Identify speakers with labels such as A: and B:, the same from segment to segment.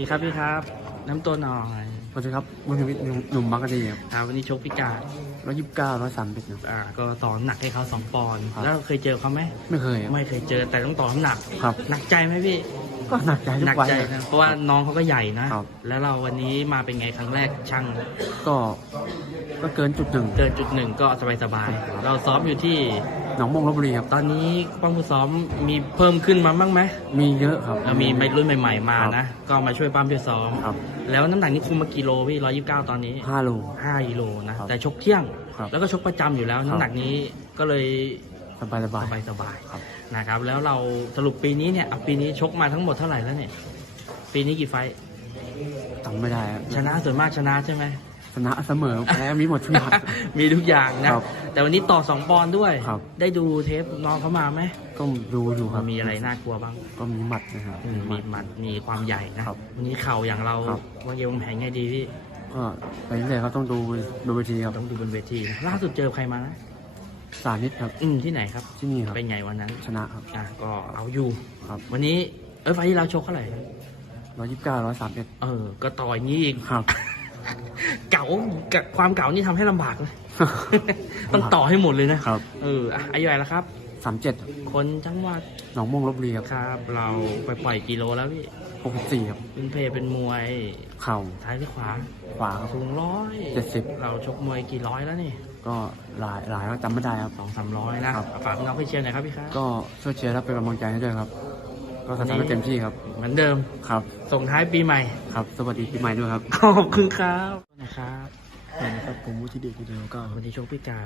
A: สวัสดีครับพี่ครับน้ำตัวหน่อย
B: สวัสดีครับมุทวิทย์หนุ่มมักกะดีครับ
A: วันนี้ชกพิการ
B: 129 130ครับ
A: ก็ต่อน้ำหนักให้เขา2 ปอนด์แล้วเคยเจอเขาไหม
B: ไม่เคยครับ
A: ไม่เคยเจอแต่ต้องต่อน้ำหนัก
B: ครับ
A: หนักใจไหมพี่
B: ก็หนักใจทุ
A: หนั
B: กวัน
A: ใจนะเพราะว่าน้องเขาก็ใหญ่นะครับ แล้วเราวันนี้มาเป็นไงครั้งแรกช่าง
B: ก็เกินจุดหนึ่ง
A: เกินจุดหนึ่งก็สบายๆเราซ้อมอยู่ที่
B: หนองม่วงลพบุรีครับ
A: ตอนนี้ป้องผู้ซ้อมมีเพิ่มขึ้นมาบ้างไหม
B: มีเยอะครับ
A: เรามีรุ่นใหม่ๆมานะก็มาช่วยปั้มช่วยซ้อม
B: ครับ
A: แล้วน้ำหนักนี่คุมมากี่โลพี่129ตอนนี้
B: 5 โล
A: 5 กิโลนะแต่ชกเที่ยงแล้วก็ชกประจำอยู่แล้วน้ำหนักนี้ก็เลย
B: สบาย
A: ครับนะครับแล้วเราสรุปปีนี้เนี่ยปีนี้ชกมาทั้งหมดเท่าไหร่แล้วเนี่ยปีนี้กี่ไฟท์
B: จำไม่ได้
A: ชนะส่วนมากชนะใช่ไหม
B: ชนะเสมอแพ้มีหมดทุกอย่าง
A: มีทุกอย่างนะแต่วันนี้ต่อ2 ปอนด์ด้วยได้ดูเทปน้องเขามาไหม
B: ก็ดูอยู่ครับ
A: มีอะไรน่ากลัวบ้าง
B: ก็มีหมัดนะครับ
A: มีหมัดมีความใหญ่นะวันนี้เข่าอย่างเราวางเอววางแผนไงดีพี่
B: ก็ไปเรื่อยเขาต้องดูเวทีครับ
A: ต้องดูบนเวทีล่าสุดเจอใครมานะ
B: สานิดครับ
A: ที่ไหนครับ
B: ที่นี่ครับ
A: เป็นไงวันนั้น
B: ชนะครับ
A: ก็เอาอยู่
B: ครับ
A: วันนี้ไฟที่เราโชคเท่าไหร่
B: 129 131
A: ก็ต่ออย่างนี้อีก
B: ครับ
A: เก่าความเก่านี่ทำให้ลำบากเลย ต้องต่อให้หมดเลยนะครับอายุเท่าไหร่แล้วครับ
B: 37
A: คนจังหวัด
B: หนองม่วงลพบุรีครับ
A: เราไปปล่อยกิโลแล้วพี่
B: 64ครับ
A: เป็นเป็นมวย
B: เข่า
A: ท้ายหรือขวาสูง
B: 170
A: เราชกมวยกี่ร้อยแล้วนี่
B: ก็หลายก็จำไม่ได้ครับ
A: 200-300นะฝากน้องพี่เชียร์หน่อยครับพี่ครับ
B: ก็ช่วยเชียร์และเป็นกำลังใจให้ด้วยครับก็ทำให้เต็มที่ครับ
A: เหมือนเดิม
B: ครับ
A: ส่งท้ายปีใหม่
B: ครับสวัสดีปีใหม่ด้วยครับ
A: ขอบคุณครับนะครับ
B: ครับผมวุฒิเดชที่เดียวก็
A: วันนี้โชคพิการ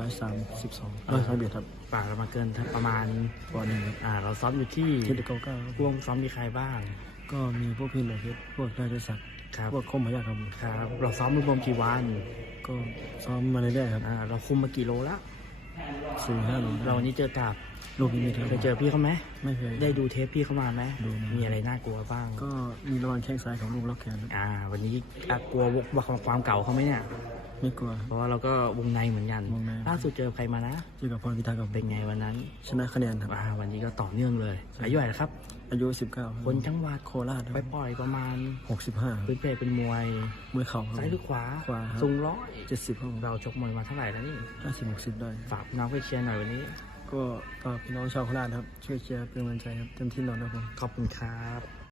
B: 131ครับ
A: ฝากเรามาเกินประมาณ
B: ปอนด์หนึ่ง
A: เราซ้อมอยู่ที่
B: ที่99
A: พวกซ้อมมีใครบ้าง
B: ก็มีพวกพี่หน่อยครับพวกนายเดชศักดิ์พวกคมพยา
A: ครับเราซ้อมรวมกี่วัน
B: ก็ซ้อมมาเรื่อยๆครับ
A: เราคุมมากี่โลแล้ว
B: 4-5 โล
A: เราวันนี้เจอกับ
B: ลูกนิมิต
A: เคยเจอพี่เขาไหม
B: ไม่เคย
A: ได้ดูเทปพี่เขามาไหมมีอะไรน่ากลัวบ้าง
B: ก็มีระวังแข้งซ้ายของลูกล็อกแขน
A: วันนี้กลัวความเก่าเขาไหมเนี่ย
B: ไม่กลัว
A: เพราะว่าเราก็วงในเหมือนกันล่าสุดเจอใครมานะ
B: เจอกับพรพิทักษ์
A: เป็นไงวันนั้น
B: ชนะคะแนนครับ
A: วันนี้ก็ต่อเนื่องเลยอายุเท่าไหร่ครับ
B: อายุ19
A: คนจังหวัด
B: โคราช
A: ไปปล่อยประมาณ
B: 65
A: เป็นมวย
B: เข่า
A: ซ้ายหรือขวาสูง170ของเราชกมวยมาเท่าไหร่แล้วนี่
B: 50-60ได้
A: ฝากน้องไปเชียร์หน่อยวันนี้
B: ก็ฝากพี่น้องชาวโคราชครับช่วยเชียร์เป็นกำลังใจครับเต็มที่นอนนะผม
A: ขอบคุณครับ